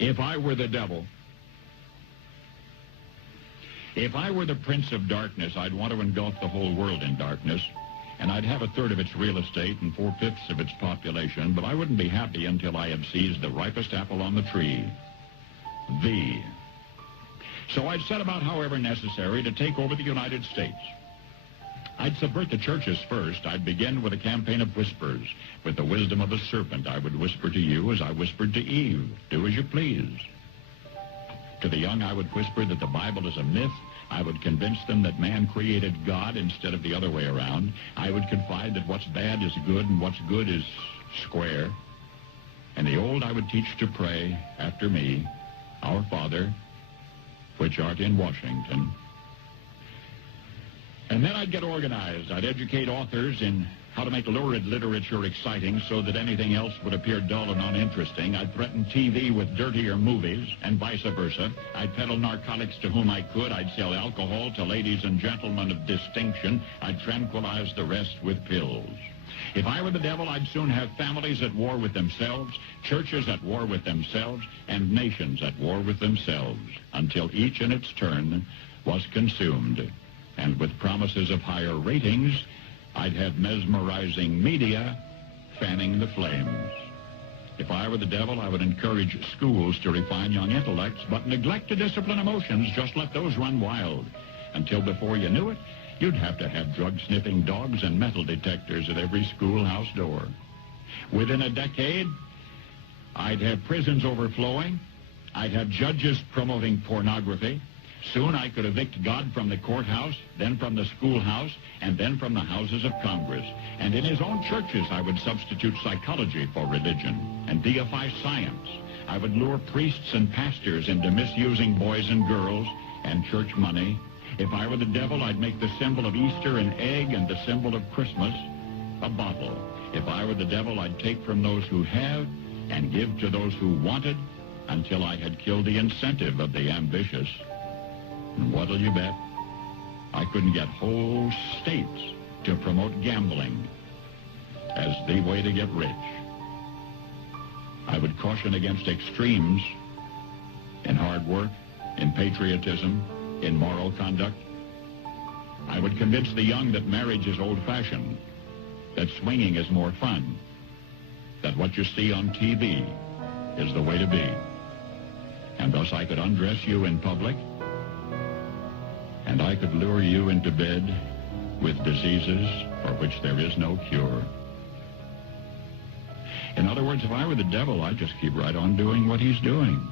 If I were the devil, if I were the prince of darkness, I'd want to engulf the whole world in darkness, and I'd have a third of its real estate and 4/5 of its population, but I wouldn't be happy until I had seized the ripest apple on the tree, thee. So I'd set about, however necessary, to take over the United States. I'd subvert the churches first. I'd begin with a campaign of whispers. With the wisdom of a serpent, I would whisper to you as I whispered to Eve, do as you please. To the young, I would whisper that the Bible is a myth. I would convince them that man created God instead of the other way around. I would confide that what's bad is good and what's good is square. And the old I would teach to pray after me, Our Father, which art in Washington. And then I'd get organized. I'd educate authors in how to make lurid literature exciting so that anything else would appear dull and uninteresting. I'd threaten TV with dirtier movies and vice versa. I'd peddle narcotics to whom I could. I'd sell alcohol to ladies and gentlemen of distinction. I'd tranquilize the rest with pills. If I were the devil, I'd soon have families at war with themselves, churches at war with themselves, and nations at war with themselves, until each in its turn was consumed. And with promises of higher ratings, I'd have mesmerizing media fanning the flames. If I were the devil, I would encourage schools to refine young intellects, but neglect to discipline emotions. Just let those run wild. Until before you knew it, you'd have to have drug-sniffing dogs and metal detectors at every schoolhouse door. Within a decade, I'd have prisons overflowing. I'd have judges promoting pornography. Soon I could evict God from the courthouse, then from the schoolhouse, and then from the houses of Congress. And in his own churches, I would substitute psychology for religion and deify science. I would lure priests and pastors into misusing boys and girls and church money. If I were the devil, I'd make the symbol of Easter an egg and the symbol of Christmas a bottle. If I were the devil, I'd take from those who have and give to those who wanted until I had killed the incentive of the ambitious. And what'll you bet? I couldn't get whole states to promote gambling as the way to get rich. I would caution against extremes in hard work, in patriotism, in moral conduct. I would convince the young that marriage is old-fashioned, that swinging is more fun, that what you see on TV is the way to be. And thus I could undress you in public, and I could lure you into bed with diseases for which there is no cure. In other words, if I were the devil, I'd just keep right on doing what he's doing.